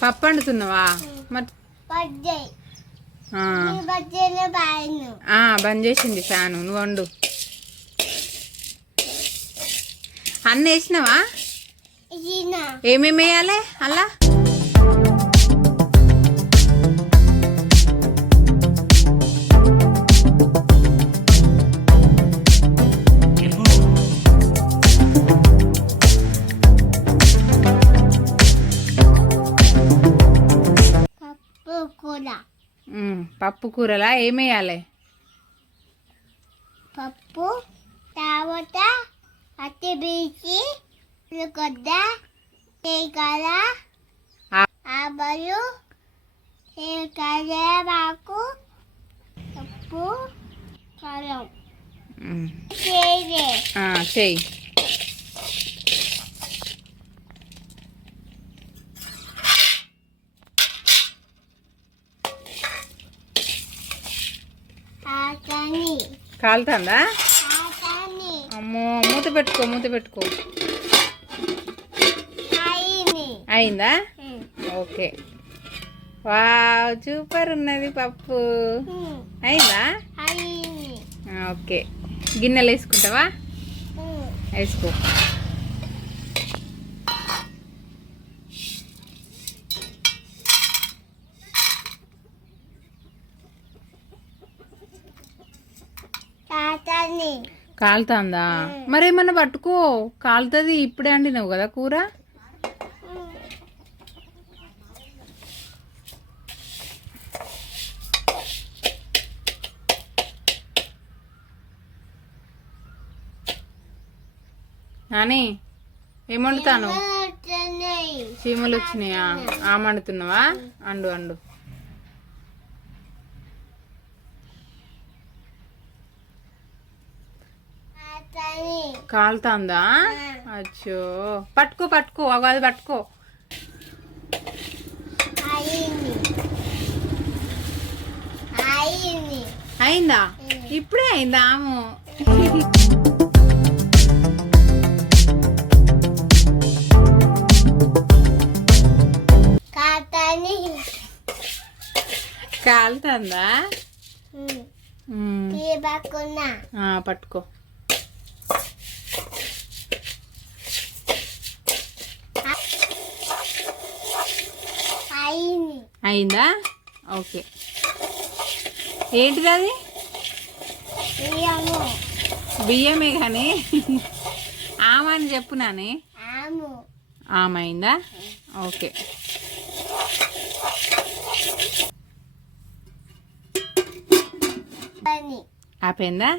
పప్పు వండుతున్నావా? మరి బంద్ చేసింది ఫ్యాను. నువ్వు వండు. అన్న వేసినావా? ఏమేమి వేయాలి అలా? పప్పు కూరలా ఏమేయాలి? పప్పు, టమాటా, పచ్చిమిర్చి, ఉల్లిగడ్డ, జీలకర్ర, ఆవాలు, కరివేపాకు, ఉప్పు, కారం. చెయ్యి. కాలుతుందా? అమ్మో, మూత పెట్టుకో. అయిందా? ఓకే. వావ్, సూపర్ ఉన్నది పప్పు. అయిందా? ఓకే. గిన్నెలు వేసుకుంటావా? వేసుకో. కాలుతుందా? మరేమన్నా పట్టుకో, కాలుతుంది. ఇప్పుడే వండినావు కదా కూర. నాని ఏం వండుతాను? చీమలు వచ్చినాయా? వండుతున్నావా? అండు. కాలుతుందా? అచ్చో, పట్టుకో. అది పట్టుకో. అయిందా? ఇప్పుడే అయిందా? ఆము. కాలుతుందా? పట్టుకో. అయిందా? ఓకే. ఏంటిది అది? బియ్యమే కానీ ఆమని చెప్పు నాని. ఆమైందా? ఓకే. ఆపోయిందా?